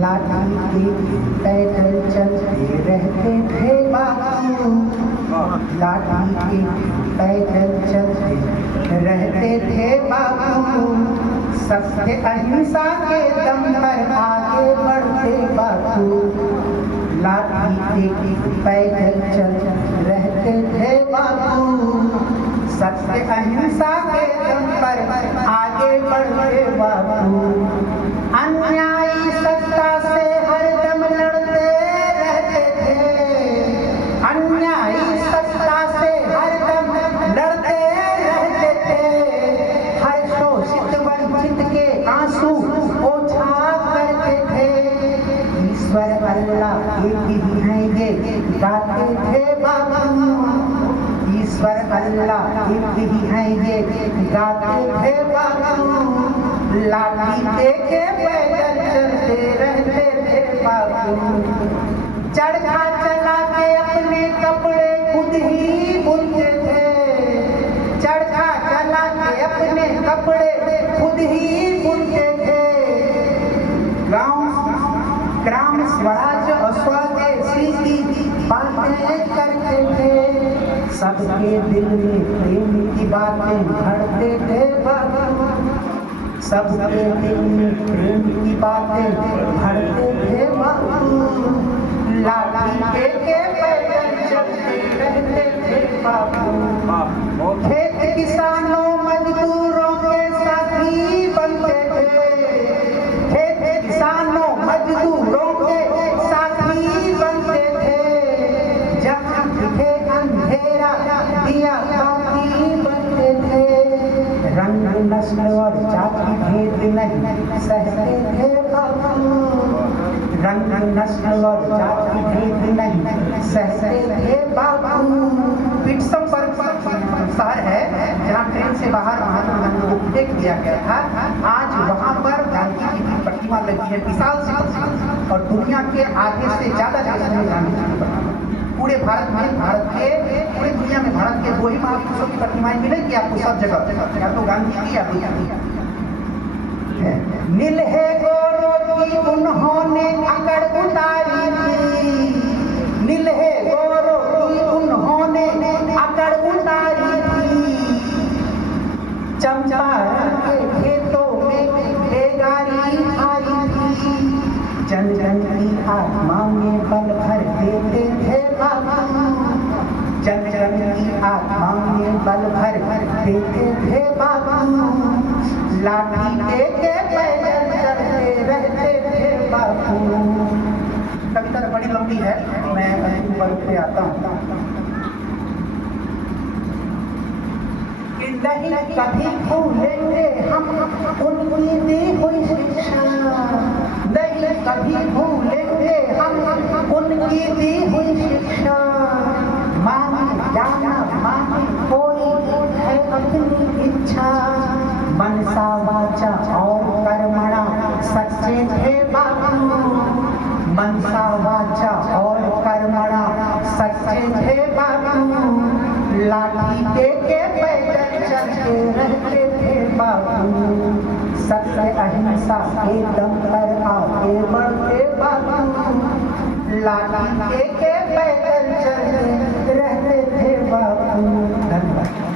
लाठी के पैदल चलते रहते थे बाबू, लाठी के पैदल चलते रहते थे बाबू, सत्य अहिंसा के दम पर आगे बढ़ते बाबू, लाठी के पैदल चलते रहते थे बाबू, सत्य अहिंसा के दम पर आगे बढ़ते बाबू, अन्यायी सत्ता से हरदम लड़ते रहते थे, अन्यायी सत्ता से हरदम लड़ते रहते थे, हर शोषित वंचित के आंसू पोंछा करते थे, ईश्वर अल्लाह एक ही हैं ये गाते थे बाबू, ईश्वर अल्लाह एक ही हैं ये गाते थे बाबू, लाठी लेके पैदल चलते रहते थे बाबू, चरखा चला के अपने कपड़े खुद ही बुनते थे, चरखा चला के अपने कपड़े खुद ही बुनते थे, ग्राम स्वराज स्वदेशी की बातें करते थे, सबके दिल में प्रेम की बातें भरते थे बाबू, सबके दिल में प्रेम की बातें भरते थे बाबू, लाठी के पैदल चलते रहते थे बाबू, खेत किसानों मजदूरों के साथी बनते थे, खेत किसानों मजदूरों के साथी बनते थे, जहाँ दिखे अंधेरा दिया बाती बनते थे, रंग नस्ल और जाति भेद नहीं सहते थे बाबू, रंग नस्ल और जाति भेद नहीं सहते थे बाबू, पिट्सबर्ग शहर है जहाँ ट्रेन से बाहर महात्मा गांधी को फेंक दिया गया था, आज वहाँ पर गांधी जी की प्रतिमा लगी है विशाल सी, और दुनिया के आधे से ज्यादा देश में गांधी जी की प्रतिमा, पूरे भारत में, भारत के पूरी दुनिया में भारत के दो ही महापुरुषों की प्रतिमाएं मिलेगी आपको सब जगह, या तो गांधी की या दुनिया। नीलहे गोरों की उन्होंने अकड़ उतारी थी, नीलहे गोरों की उन्होंने अकड़ उतारी थी, चंपारण के खेतों में बेगारी आई थी, जन जन की आत्मा में बल भर देते थे बाबू, जन जन की आत्मा में बल भर देते थे बाबू, लाठी लेके पैदल चलते रहते थे बाबू। कविता बड़ी लंबी है, मैं ऊपर पे आता हूँ। नहीं कभी भूलेंगे हम उनकी दी हुई शिक्षा, नहीं कभी भूलेंगे हम उनकी दी हुई शिक्षा, माने जाना माने कोई है अपनी इच्छा, मनसा वाचा और कर्मणा सच्चे थे बाबू, मनसा वाचा और कर्मणा सच्चे थे बाबू, लाठी लेके पैदल चलते रहते थे बाबू, सत्य अहिंसा के दम पर आगे बढ़ते बाबू, लाठी लेके पैदल चलते रहते थे बाबू। धन्यवाद।